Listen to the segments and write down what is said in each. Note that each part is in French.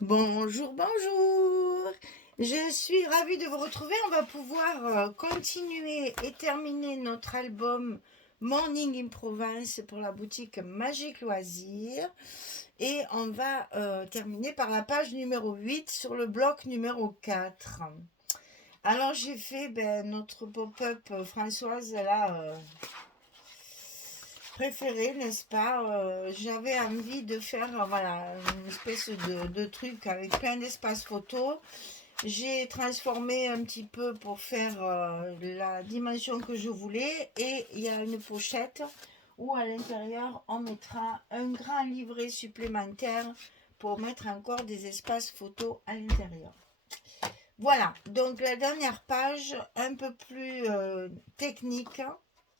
Bonjour, bonjour. Je suis ravie de vous retrouver. On va pouvoir continuer et terminer notre album Morning in Provence pour la boutique Magique Loisirs. Et on va terminer par la page numéro 8 sur le bloc numéro 4. Alors j'ai fait notre pop-up Françoise là préféré, n'est-ce pas? J'avais envie de faire voilà, une espèce de truc avec plein d'espaces photo. J'ai transformé un petit peu pour faire la dimension que je voulais et il y a une pochette où à l'intérieur on mettra un grand livret supplémentaire pour mettre encore des espaces photos à l'intérieur. Voilà, donc la dernière page, un peu plus technique,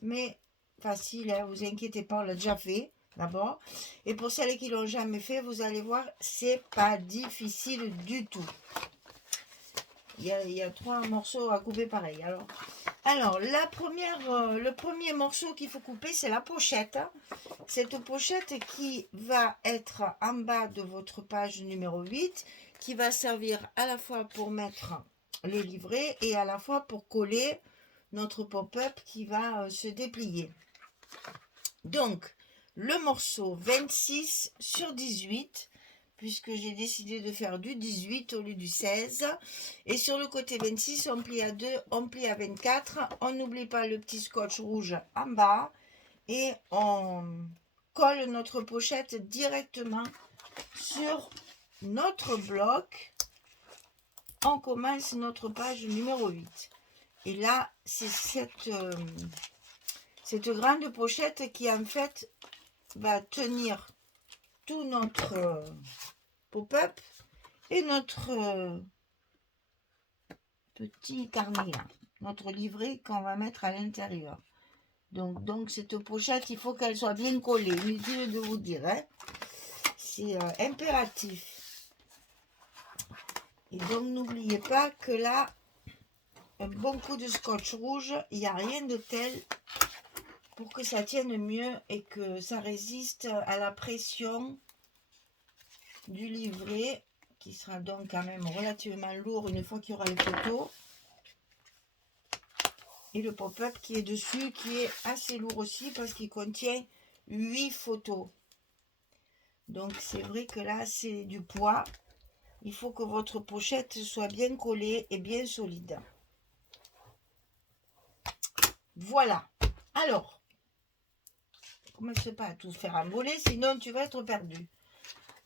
mais facile, hein, vous inquiétez pas, on l'a déjà fait d'abord. Et pour celles qui l'ont jamais fait, vous allez voir, c'est pas difficile du tout. Il y a 3 morceaux à couper pareil. Alors le premier morceau qu'il faut couper, c'est la pochette. Cette pochette qui va être en bas de votre page numéro 8, qui va servir à la fois pour mettre les livrets et à la fois pour coller notre pop-up qui va se déplier. Donc, le morceau 26 sur 18, puisque j'ai décidé de faire du 18 au lieu du 16. Et sur le côté 26, on plie à 2, on plie à 24. On n'oublie pas le petit scotch rouge en bas. Et on colle notre pochette directement sur notre bloc. On commence notre page numéro 8. Et là, c'est cette grande pochette qui en fait va tenir tout notre pop-up et notre petit carnet là, notre livret qu'on va mettre à l'intérieur. Donc cette pochette, il faut qu'elle soit bien collée. Inutile de vous dire, hein. C'est impératif. Et donc n'oubliez pas que là, un bon coup de scotch rouge, il n'y a rien de tel pour que ça tienne mieux et que ça résiste à la pression du livret, qui sera donc quand même relativement lourd une fois qu'il y aura les photos. Et le pop-up qui est dessus, qui est assez lourd aussi parce qu'il contient 8 photos. Donc c'est vrai que là c'est du poids. Il faut que votre pochette soit bien collée et bien solide. Voilà. Alors, commence pas à tout faire emboler, sinon tu vas être perdu.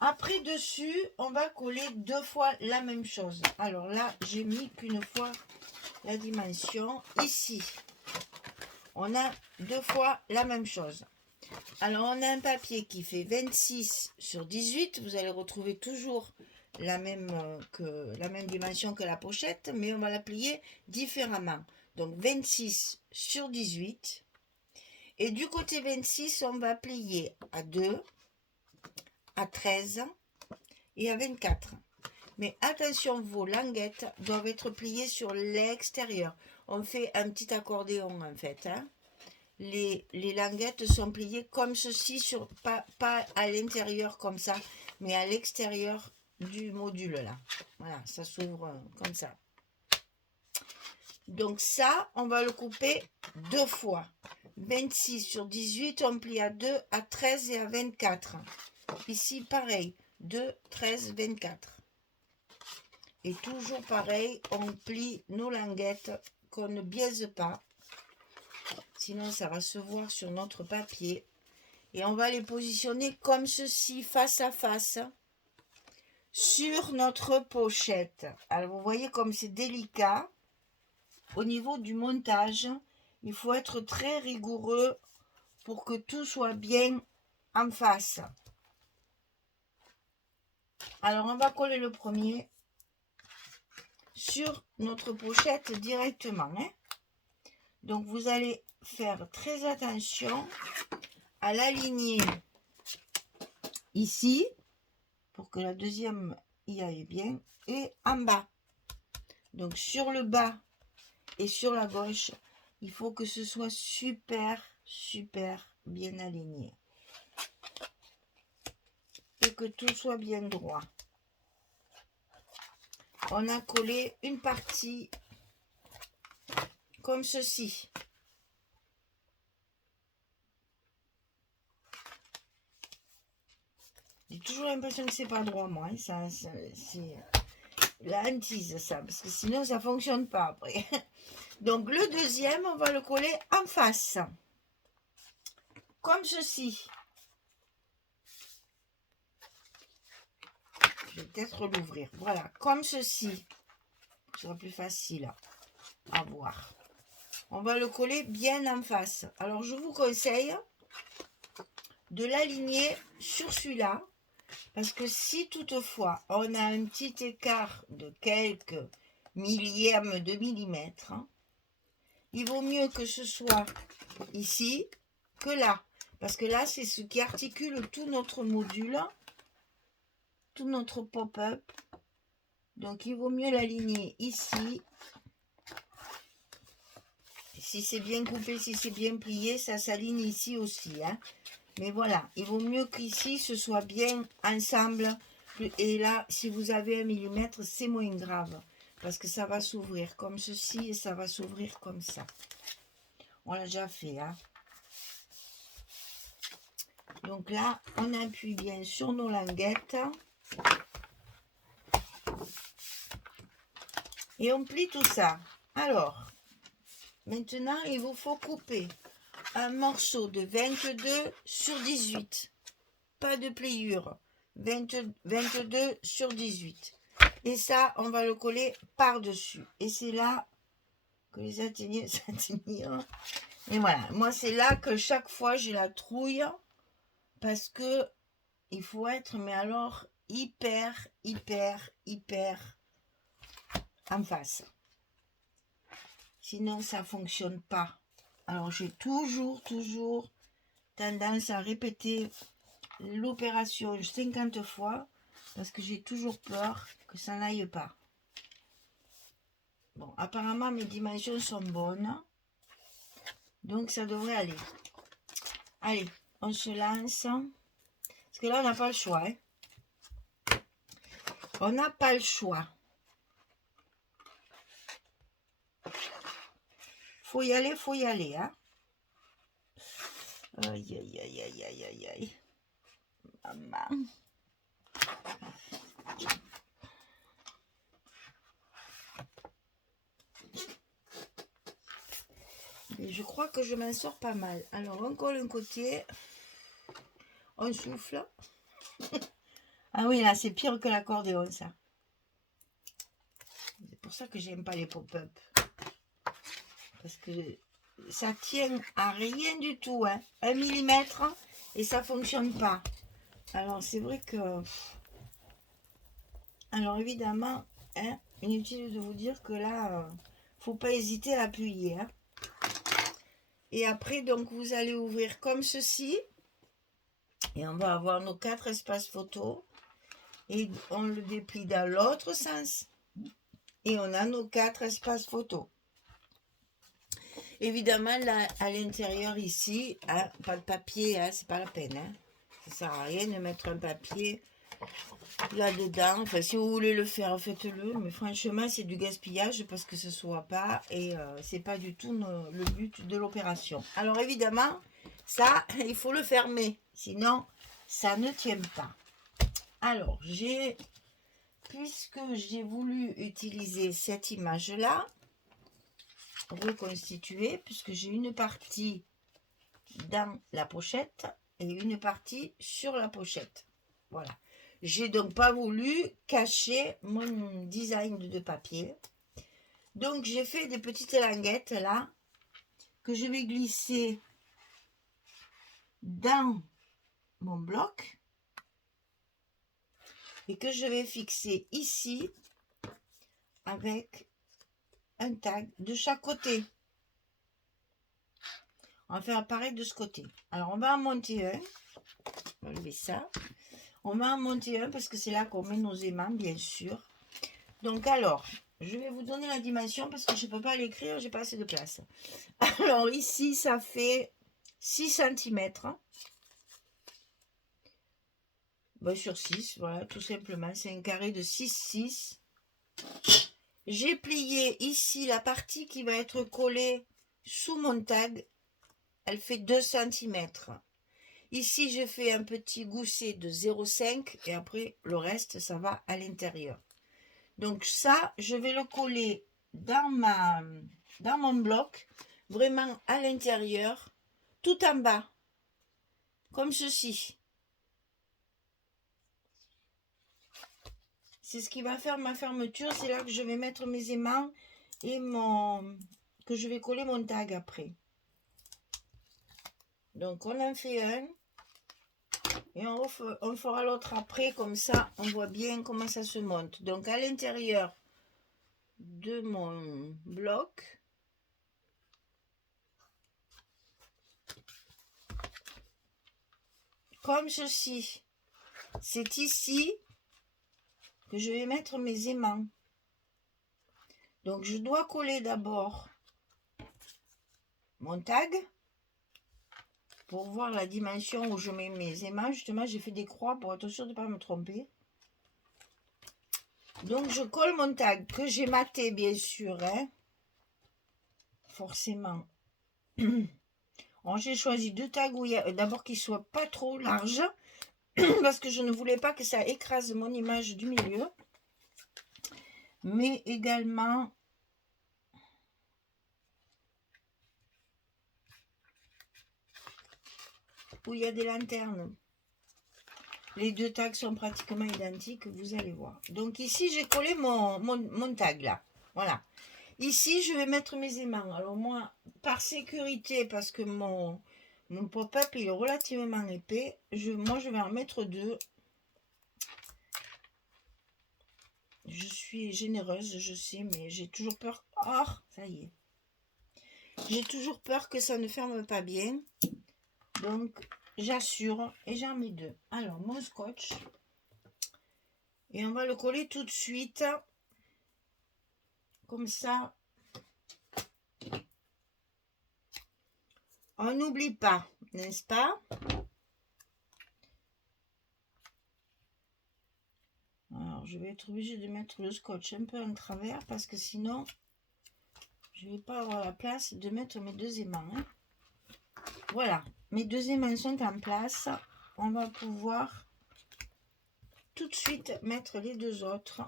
Après dessus, on va coller 2 fois la même chose. Alors là, j'ai mis qu'une fois la dimension. Ici, on a 2 fois la même chose. Alors on a un papier qui fait 26 sur 18. Vous allez retrouver toujours la même dimension que la pochette, mais on va la plier différemment. Donc 26 sur 18. Et du côté 26, on va plier à 2, à 13 et à 24. Mais attention, vos languettes doivent être pliées sur l'extérieur. On fait un petit accordéon en fait, hein. Les languettes sont pliées comme ceci, pas à l'intérieur comme ça, mais à l'extérieur du module là. Voilà, ça s'ouvre comme ça. Donc ça, on va le couper 2 fois. 26 sur 18, on plie à 2, à 13 et à 24. Ici, pareil, 2, 13, 24. Et toujours pareil, on plie nos languettes qu'on ne biaise pas. Sinon, ça va se voir sur notre papier. Et on va les positionner comme ceci, face à face, sur notre pochette. Alors, vous voyez comme c'est délicat. Au niveau du montage, il faut être très rigoureux pour que tout soit bien en face. Alors, on va coller le premier sur notre pochette directement, hein. Donc, vous allez faire très attention à l'aligner ici pour que la deuxième y aille bien et en bas. Donc, sur le bas et sur la gauche, il faut que ce soit super bien aligné et que tout soit bien droit. on a collé une partie comme ceci. J'ai toujours l'impression que c'est pas droit, moi. Hein. C'est la hantise, ça, parce que sinon ça fonctionne pas après. Donc le deuxième, on va le coller en face, comme ceci. Je vais peut-être l'ouvrir. Voilà, comme ceci. Ce sera plus facile à voir. On va le coller bien en face. Alors je vous conseille de l'aligner sur celui-là. Parce que si toutefois on a un petit écart de quelques millièmes de millimètre, hein, il vaut mieux que ce soit ici que là. Parce que là, c'est ce qui articule tout notre module, tout notre pop-up. Donc, il vaut mieux l'aligner ici. Si c'est bien coupé, si c'est bien plié, ça s'aligne ici aussi. Hein. Mais voilà, il vaut mieux qu'ici, ce soit bien ensemble. Et là, si vous avez 1 millimètre, c'est moins grave. Parce que ça va s'ouvrir comme ceci et ça va s'ouvrir comme ça. On l'a déjà fait. Hein. Donc là, on appuie bien sur nos languettes. Et on plie tout ça. Alors, maintenant, il vous faut couper un morceau de 22 sur 18. Pas de pliure. 22 sur 18. Et ça, on va le coller par-dessus. Et c'est là que les ateliers s'attirent. Et voilà, moi c'est là que chaque fois j'ai la trouille. Parce que il faut être, mais alors, hyper en face. Sinon, ça ne fonctionne pas. Alors, j'ai toujours tendance à répéter l'opération 50 fois parce que j'ai toujours peur que ça n'aille pas. Bon, apparemment, mes dimensions sont bonnes. Donc, ça devrait aller. Allez, on se lance. Parce que là, on n'a pas le choix. Hein. On n'a pas le choix. Faut y aller. Hein. Aïe. Maman. Et je crois que je m'en sors pas mal. Alors, on colle un côté. On souffle. Ah oui, là, c'est pire que l'accordéon, ça. C'est pour ça que j'aime pas les pop-up. Parce que ça tient à rien du tout. Hein. 1 millimètre et ça fonctionne pas. Alors, c'est vrai que... Alors, évidemment, hein, inutile de vous dire que là, faut pas hésiter à appuyer. Hein. Et après, donc, vous allez ouvrir comme ceci. Et on va avoir nos 4 espaces photos. Et on le déplie dans l'autre sens. Et on a nos 4 espaces photos. Évidemment, là, à l'intérieur, ici, hein, pas de papier, hein, c'est pas la peine. Hein. Ça sert à rien de mettre un papier là-dedans. Enfin, si vous voulez le faire, faites-le. Mais franchement, c'est du gaspillage parce que ce soit pas. Et c'est pas du tout le but de l'opération. Alors, évidemment, ça, il faut le fermer. Sinon, ça ne tient pas. Alors, puisque j'ai voulu utiliser cette image-là, reconstituer, puisque j'ai une partie dans la pochette et une partie sur la pochette. Voilà. J'ai donc pas voulu cacher mon design de papier. Donc, j'ai fait des petites languettes là que je vais glisser dans mon bloc et que je vais fixer ici avec un tag de chaque côté. On va faire pareil de ce côté. Alors, on va en monter un. On va lever ça. On va en monter un parce que c'est là qu'on met nos aimants, bien sûr. Donc, alors, je vais vous donner la dimension parce que je ne peux pas l'écrire, j'ai pas assez de place. Alors, ici, ça fait 6 cm. Ben, sur 6, voilà, tout simplement. C'est un carré de 6, 6. J'ai plié ici la partie qui va être collée sous mon tag. Elle fait 2 cm. Ici, je fais un petit gousset de 0,5 et après, le reste, ça va à l'intérieur. Donc ça, je vais le coller dans mon bloc, vraiment à l'intérieur, tout en bas, comme ceci. C'est ce qui va faire ma fermeture. C'est là que je vais mettre mes aimants et que je vais coller mon tag après. Donc on en fait un et on fera l'autre après, comme ça on voit bien comment ça se monte. Donc à l'intérieur de mon bloc, comme ceci. C'est ici que je vais mettre mes aimants. Donc je dois coller d'abord mon tag pour voir la dimension où je mets mes aimants. Justement, j'ai fait des croix pour être sûre de ne pas me tromper. Donc je colle mon tag que j'ai maté, bien sûr, hein, forcément. J'ai choisi 2 tags où il y a d'abord qu'ils ne soient pas trop larges parce que je ne voulais pas que ça écrase mon image du milieu, mais également où il y a des lanternes. Les 2 tags sont pratiquement identiques, vous allez voir. Donc ici, j'ai collé mon tag là. Voilà. Ici, je vais mettre mes aimants. Alors moi, par sécurité, parce que mon pop-up il est relativement épais, moi je vais en mettre 2. Je suis généreuse, je sais, mais j'ai toujours peur. Oh, ça y est. J'ai toujours peur que ça ne ferme pas bien. Donc, j'assure et j'en mets 2. Alors, mon scotch. Et on va le coller tout de suite. Comme ça. On n'oublie pas, n'est-ce pas? Alors, je vais être obligée de mettre le scotch un peu en travers parce que sinon, je ne vais pas avoir la place de mettre mes 2 aimants. Hein. Voilà, mes 2 aimants sont en place. On va pouvoir tout de suite mettre les 2 autres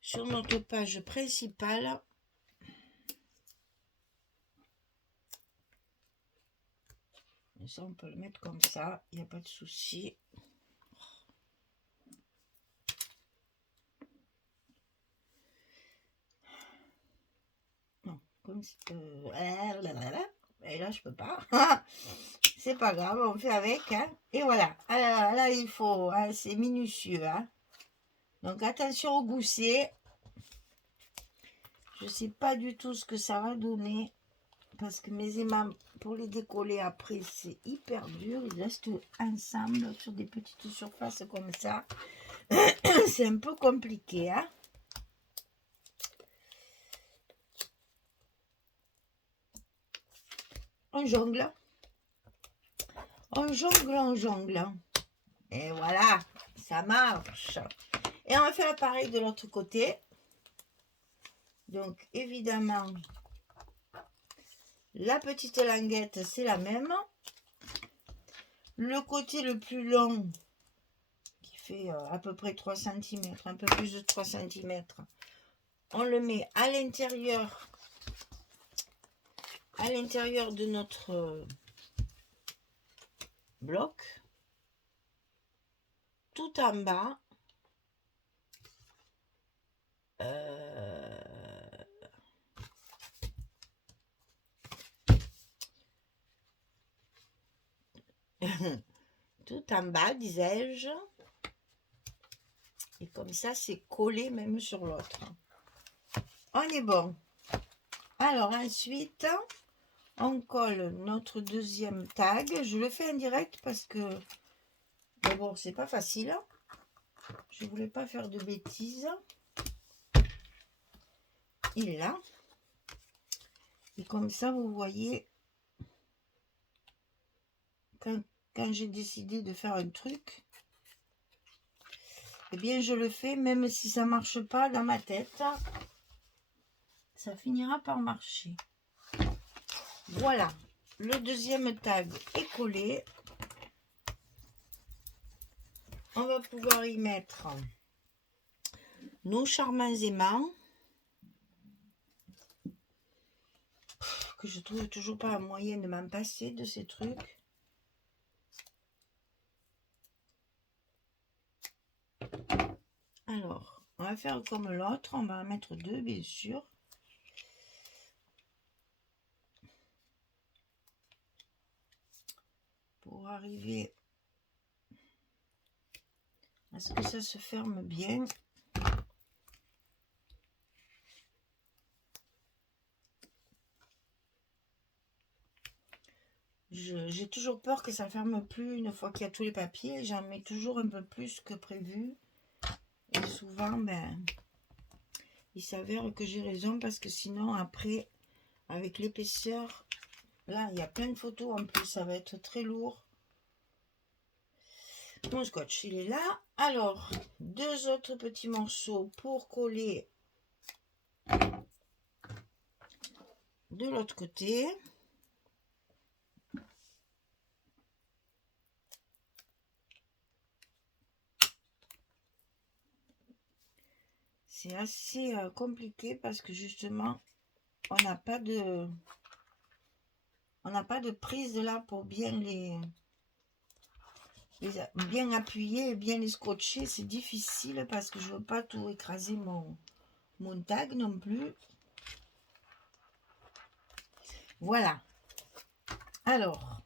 sur notre page principale. Et ça, on peut le mettre comme ça, il n'y a pas de souci. Non, comme ça. Et là, je peux pas. C'est pas grave, on fait avec. Hein. Et voilà. Alors, là, il faut. Hein, c'est minutieux. Hein. Donc, attention au gousset. Je sais pas du tout ce que ça va donner. Parce que mes aimants, pour les décoller après, c'est hyper dur. Ils restent ensemble sur des petites surfaces comme ça. C'est un peu compliqué. Hein. On jongle. On jongle, on jongle. Et voilà, ça marche. Et on va faire pareil de l'autre côté. Donc, évidemment, la petite languette, c'est la même. Le côté le plus long, qui fait à peu près 3 cm, un peu plus de 3 cm, on le met à l'intérieur de notre bloc, tout en bas. Tout en bas, disais-je. Et comme ça, c'est collé même sur l'autre. On est bon. Alors ensuite, on colle notre deuxième tag. Je le fais en direct parce que bon, c'est pas facile. Je voulais pas faire de bêtises. Il est là. Et comme ça, vous voyez, quand j'ai décidé de faire un truc, eh bien je le fais, même si ça marche pas dans ma tête, ça finira par marcher. Voilà, le deuxième tag est collé. On va pouvoir y mettre nos charmants aimants, que je trouve toujours pas un moyen de m'en passer de ces trucs. Alors, on va faire comme l'autre, on va en mettre deux bien sûr. Pour arriver à ce que ça se ferme bien. J'ai toujours peur que ça ne ferme plus une fois qu'il y a tous les papiers. J'en mets toujours un peu plus que prévu. Et souvent, ben, il s'avère que j'ai raison parce que sinon, après, avec l'épaisseur, là, il y a plein de photos en plus. Ça va être très lourd. Mon scotch, il est là. Alors, deux autres petits morceaux pour coller de l'autre côté. C'est assez compliqué parce que justement, on n'a pas de prise là pour bien bien appuyer et bien les scotcher. C'est difficile parce que je veux pas tout écraser mon tag non plus. Voilà. Alors,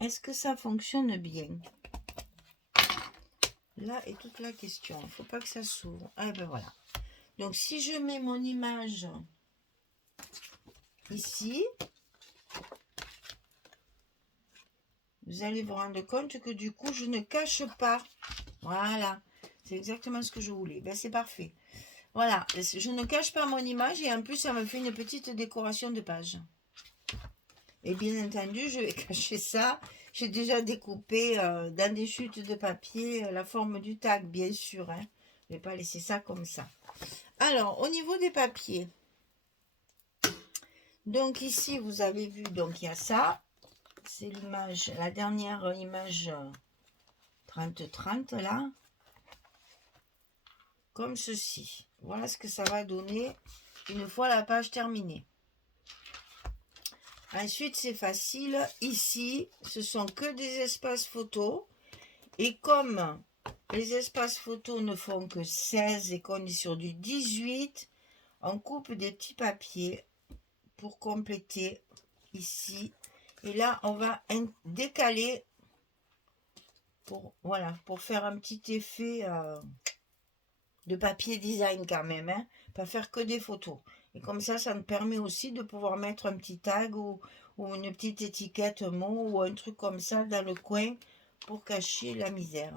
est-ce que ça fonctionne bien? Là est toute la question. Il ne faut pas que ça s'ouvre. Ah ben voilà. Donc si je mets mon image ici, vous allez vous rendre compte que du coup je ne cache pas. Voilà. C'est exactement ce que je voulais. Ben c'est parfait. Voilà. Je ne cache pas mon image et en plus ça me fait une petite décoration de page. Et bien entendu, je vais cacher ça. J'ai déjà découpé dans des chutes de papier la forme du tag, bien sûr. Hein. Je ne vais pas laisser ça comme ça. Alors, au niveau des papiers. Donc ici, vous avez vu, donc il y a ça. C'est l'image, la dernière image 30-30 là. Comme ceci. Voilà ce que ça va donner une fois la page terminée. Ensuite, c'est facile. Ici, ce sont que des espaces photos. Et comme les espaces photos ne font que 16 et qu'on est sur du 18, on coupe des petits papiers pour compléter ici. Et là, on va décaler pour, voilà, pour faire un petit effet de papier design quand même. Hein, pas faire que des photos. Et comme ça me permet aussi de pouvoir mettre un petit tag ou une petite étiquette mot ou un truc comme ça dans le coin pour cacher la misère.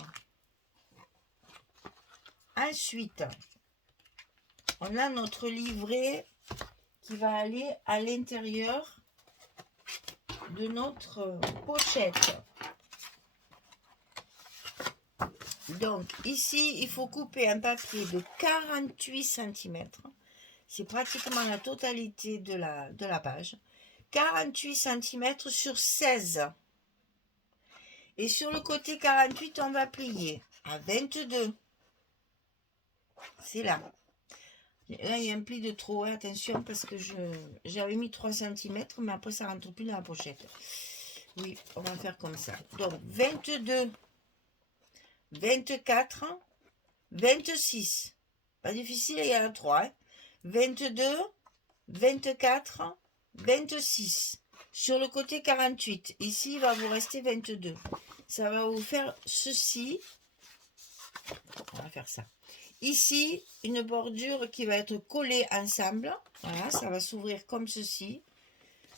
Ensuite, on a notre livret qui va aller à l'intérieur de notre pochette. Donc ici, il faut couper un papier de 48 cm. C'est pratiquement la totalité de la page. 48 cm sur 16. Et sur le côté 48, on va plier à 22. C'est là. Là, il y a un pli de trop. Attention, parce que j'avais mis 3 cm, mais après, ça rentre plus dans la pochette. Oui, on va faire comme ça. Donc, 22, 24, 26. Pas difficile, il y en a 3. 22, 24, 26. Sur le côté 48. Ici, il va vous rester 22. Ça va vous faire ceci. On va faire ça. Ici, une bordure qui va être collée ensemble. Voilà, ça va s'ouvrir comme ceci.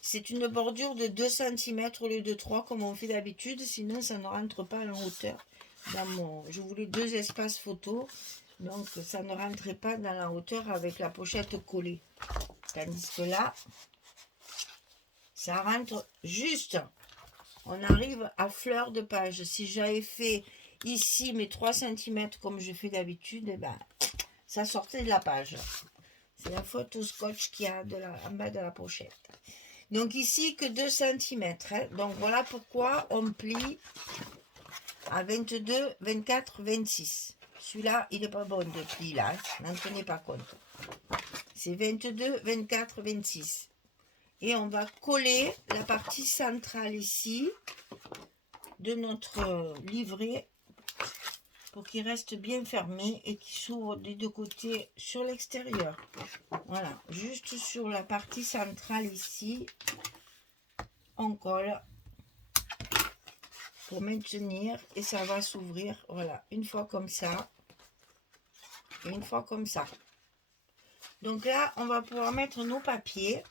C'est une bordure de 2 cm au lieu de 3 comme on fait d'habitude. Sinon, ça ne rentre pas en hauteur. Je voulais 2 espaces photos. Donc, ça ne rentrait pas dans la hauteur avec la pochette collée. Tandis que là, ça rentre juste. On arrive à fleur de page. Si j'avais fait ici mes 3 cm comme je fais d'habitude, et ben, ça sortait de la page. C'est la faute au scotch qu'il y a en bas de la pochette. Donc ici que 2 cm. Hein. Donc voilà pourquoi on plie à 22, 24, 26. Celui-là, il n'est pas bon de pli là. N'en tenez pas compte. C'est 22, 24, 26. Et on va coller la partie centrale ici de notre livret pour qu'il reste bien fermé et qu'il s'ouvre des deux côtés sur l'extérieur. Voilà, juste sur la partie centrale ici, on colle pour maintenir et ça va s'ouvrir. Voilà, une fois comme ça et une fois comme ça. Donc là, on va pouvoir mettre nos papiers.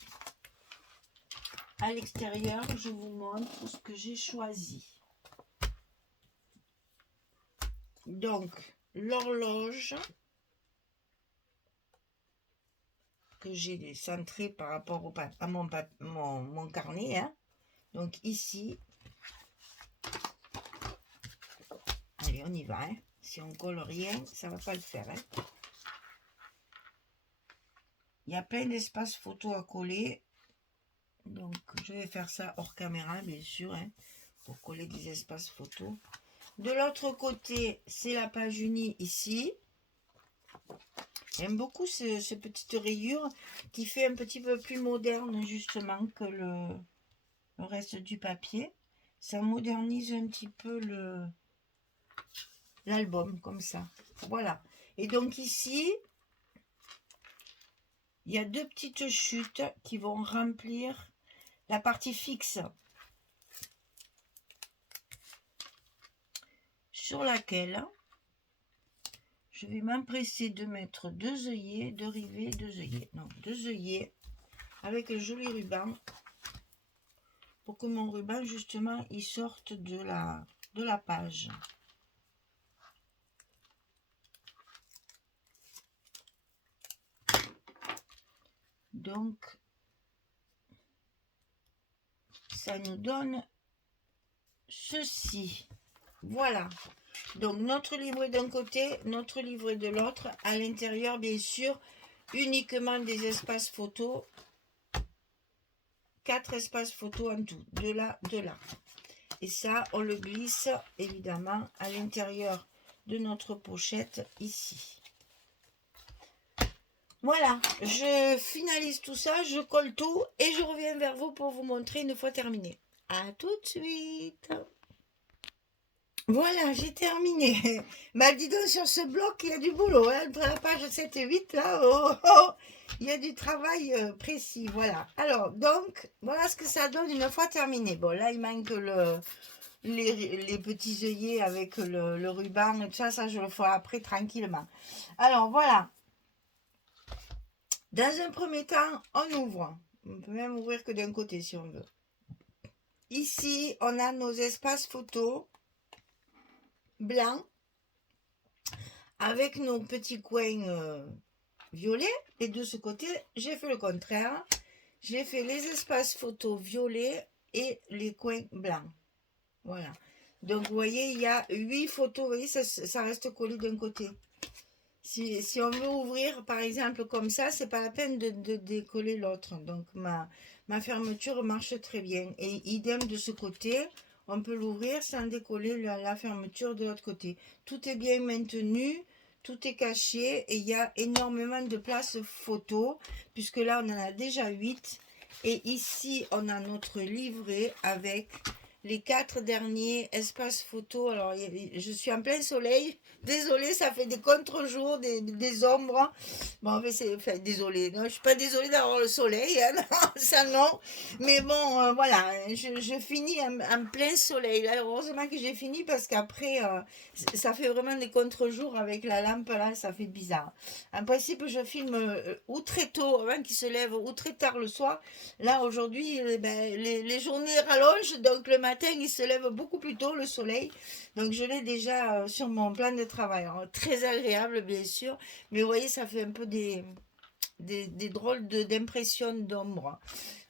À l'extérieur, je vous montre ce que j'ai choisi. Donc, l'horloge que j'ai centrée par rapport à mon carnet. Hein. Donc ici, allez, on y va. Hein. Si on colle rien, ça ne va pas le faire. Hein. Il y a plein d'espaces photo à coller. Donc, je vais faire ça hors caméra, bien sûr, hein, pour coller des espaces photos. De l'autre côté, c'est la page unie ici. J'aime beaucoup ce petite rayure qui fait un petit peu plus moderne, justement, que le reste du papier. Ça modernise un petit peu l'album, comme ça. Voilà. Et donc ici, il y a 2 petites chutes qui vont remplir la partie fixe sur laquelle je vais m'empresser de mettre 2 œillets, 2 rivets, 2 œillets. Non, 2 œillets avec un joli ruban pour que mon ruban, justement, il sorte de la page. Donc, ça nous donne ceci. Voilà. Donc, notre livret d'un côté, notre livret de l'autre. À l'intérieur, bien sûr, uniquement des espaces photos. 4 espaces photos en tout. De là, de là. Et ça, on le glisse, évidemment, à l'intérieur de notre pochette, ici. Voilà, je finalise tout ça, je colle tout et je reviens vers vous pour vous montrer une fois terminé. À tout de suite. Voilà, j'ai terminé. Bah dis donc, sur ce bloc, il y a du boulot. Hein, entre la page 7 et 8, là, il y a du travail précis. Voilà. Alors, donc, voilà ce que ça donne une fois terminé. Bon, là, il manque les petits œillets avec le ruban et tout ça. Ça, je le ferai après tranquillement. Alors, voilà. Dans un premier temps, on ouvre. On peut même ouvrir que d'un côté si on veut. Ici, on a nos espaces photos blancs avec nos petits coins violets. Et de ce côté, j'ai fait le contraire. J'ai fait les espaces photos violets et les coins blancs. Voilà. Donc, vous voyez, il y a 8 photos. Vous voyez, ça reste collé d'un côté. Si on veut ouvrir, par exemple, comme ça, c'est pas la peine de décoller l'autre. Donc, ma fermeture marche très bien. Et idem de ce côté, on peut l'ouvrir sans décoller la fermeture de l'autre côté. Tout est bien maintenu, tout est caché et il y a énormément de place photo, puisque là, on en a déjà 8. Et ici, on a notre livret avec les 4 derniers espaces photo. Alors, je suis en plein soleil. Désolée, ça fait des contre-jours, des ombres. Bon, mais c'est... Enfin, désolée. Non, je suis pas désolée d'avoir le soleil. Hein, non, ça, non. Mais bon, voilà. Je finis en plein soleil. Là, heureusement que j'ai fini parce qu'après, ça fait vraiment des contre-jours avec la lampe. Là, ça fait bizarre. En principe, je filme ou très tôt, avant qu'il se lève, ou très tard le soir. Là, aujourd'hui, les journées rallongent. Donc, le matin, il se lève beaucoup plus tôt, le soleil. Donc, je l'ai déjà sur mon plan de travail. Alors, très agréable, bien sûr. Mais vous voyez, ça fait un peu des drôles d'impression d'ombre.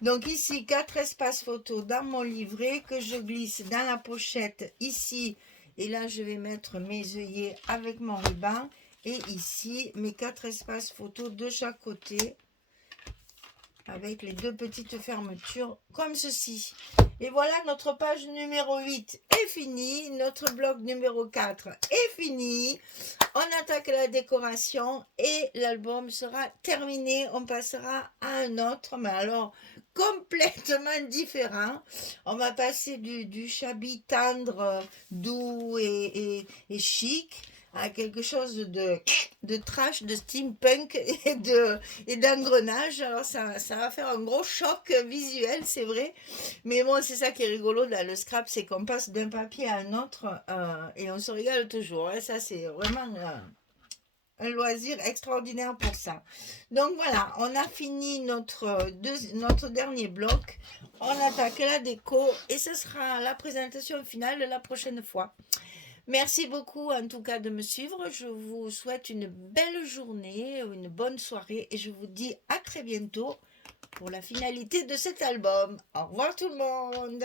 Donc, ici, 4 espaces photos dans mon livret que je glisse dans la pochette. Ici, Et là, je vais mettre mes œillets avec mon ruban. Et ici, mes 4 espaces photos de chaque côté, avec les 2 petites fermetures comme ceci. Et voilà, notre page numéro 8 est finie. Notre bloc numéro 4 est fini. On attaque la décoration et l'album sera terminé. On passera à un autre, mais alors complètement différent. On va passer du shabby tendre, doux et chic à quelque chose de trash, de steampunk et d'engrenage. Alors ça va faire un gros choc visuel, c'est vrai. Mais bon, c'est ça qui est rigolo dans le scrap, c'est qu'on passe d'un papier à un autre et on se régale toujours. Hein. Ça, c'est vraiment un loisir extraordinaire pour ça. Donc voilà, on a fini notre dernier bloc. On attaque la déco et ce sera la présentation finale la prochaine fois. Merci beaucoup en tout cas de me suivre. Je vous souhaite une belle journée, une bonne soirée et je vous dis à très bientôt pour la finalité de cet album. Au revoir tout le monde.